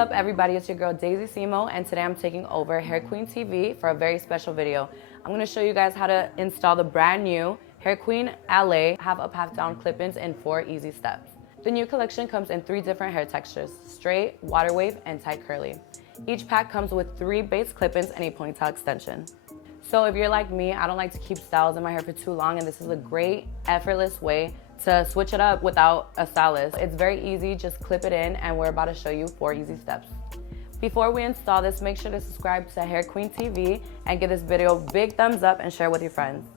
up, everybody? It's your girl Daisy Simo, and today I'm taking over Hair Queen TV for a very special video. I'm going to show you guys how to install the brand new Hair Queen LA half up, half down clip-ins in 4 easy steps. The new collection comes in 3 different hair textures: straight, water wave, and tight curly. Each pack comes with 3 base clip-ins and a ponytail extension. So if you're like me, I don't like to keep styles in my hair for too long, and this is a great, effortless way to switch it up without a stylist. It's very easy, just clip it in, and we're about to show you 4 easy steps. Before we install this, make sure to subscribe to Hair Queen TV and give this video a big thumbs up and share with your friends.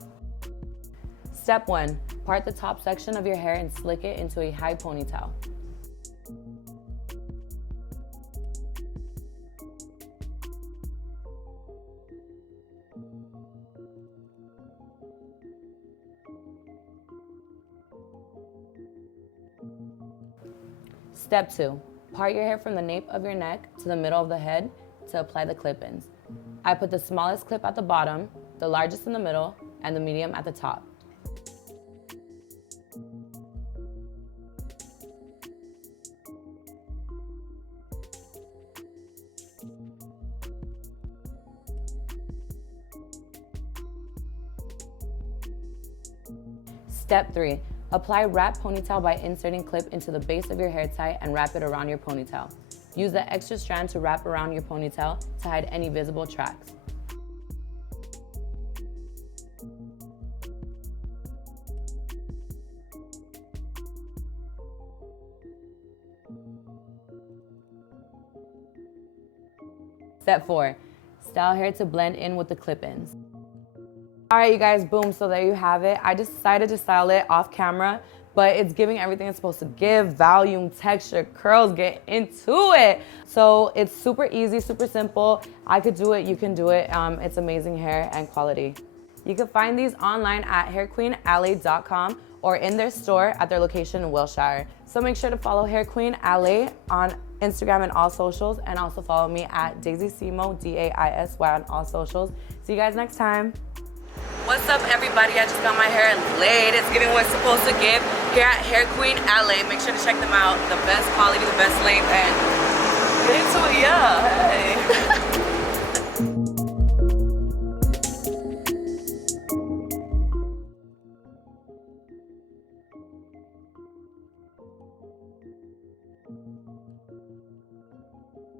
Step 1, part the top section of your hair and slick it into a high ponytail. Step 2, part your hair from the nape of your neck to the middle of the head to apply the clip-ins. I put the smallest clip at the bottom, the largest in the middle, and the medium at the top. Step 3, apply wrap ponytail by inserting clip into the base of your hair tie and wrap it around your ponytail. Use the extra strand to wrap around your ponytail to hide any visible tracks. Step 4, style hair to blend in with the clip-ins. All right, you guys, boom, so there you have it. I decided to style it off camera, but it's giving everything it's supposed to give: volume, texture, curls, get into it. So it's super easy, super simple. I could do it, you can do it. It's amazing hair and quality. You can find these online at hairqueenla.com or in their store at their location in Wilshire. So make sure to follow Hair Queen LA on Instagram and all socials, and also follow me at Daisy Simo, Daisy on all socials. See you guys next time. What's up, everybody? I just got my hair laid. It's giving what it's supposed to give here at Hair Queen LA. Make sure to check them out. The best quality, the best length, and get into it, yeah. Hey.